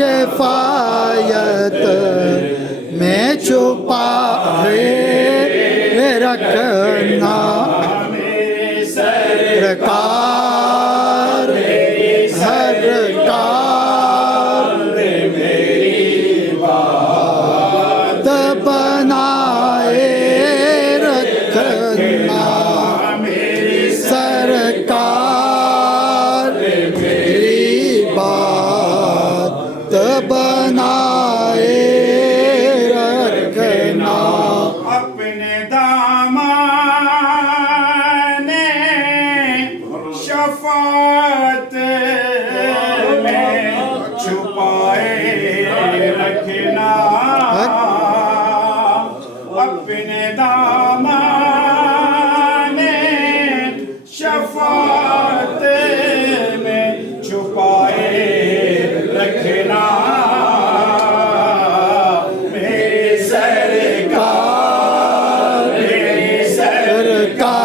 किफायत में छुपाए रखना सरकार सरकार मेरी बात बनाए रखना सरकार मेरी बात बनाए रखना। अपने दामने शफात में छुपाए रखना अपने दामने शफात में छुपाए रखना मेरी सरकार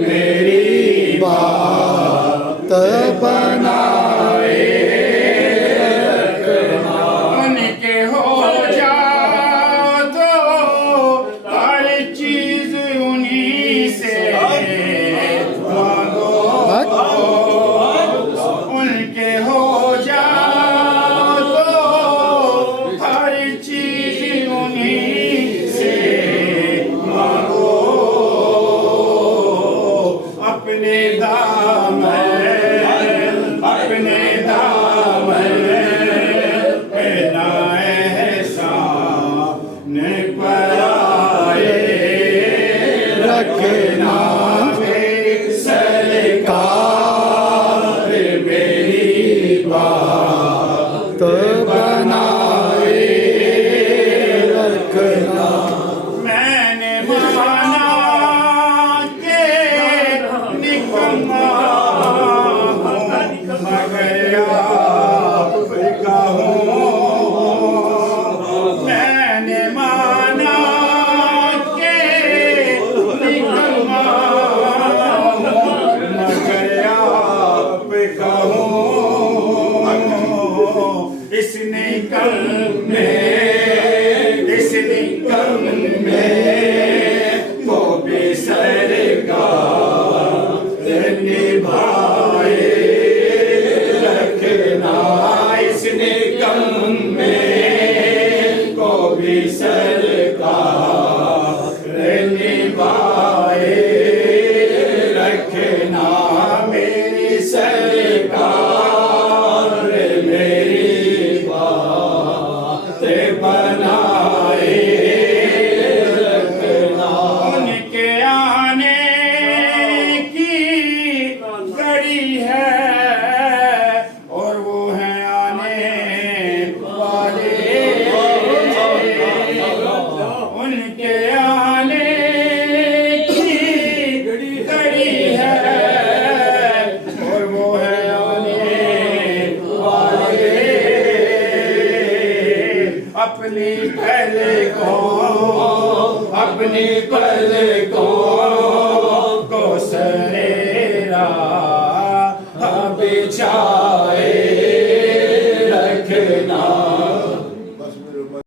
मेरी बात बनाए रखना। उनके हो जा तो हर चीज उन्हीं से मांगो उनके हो जा तो हर चीज उन्हीं से मांगो अपने दामन पहनाए सामने पराए रखना सरकार मेरी बात बनाए रखना। मैंने माना के निकम्मा हूँ मगर आपका हूँ मैंने माना के निकम्मा हूँ मगर आपका हूँ इस निकम में वो भी सरकार निभाए रखना इस निकम में वो भी सरकार निभाए रखना मेरी सरकार मेरी बात बनाए रखना। उनके आने की घड़ी है और वो है आने वाले उनके आने की घड़ी है और वो है आने वाले अपनी पहले को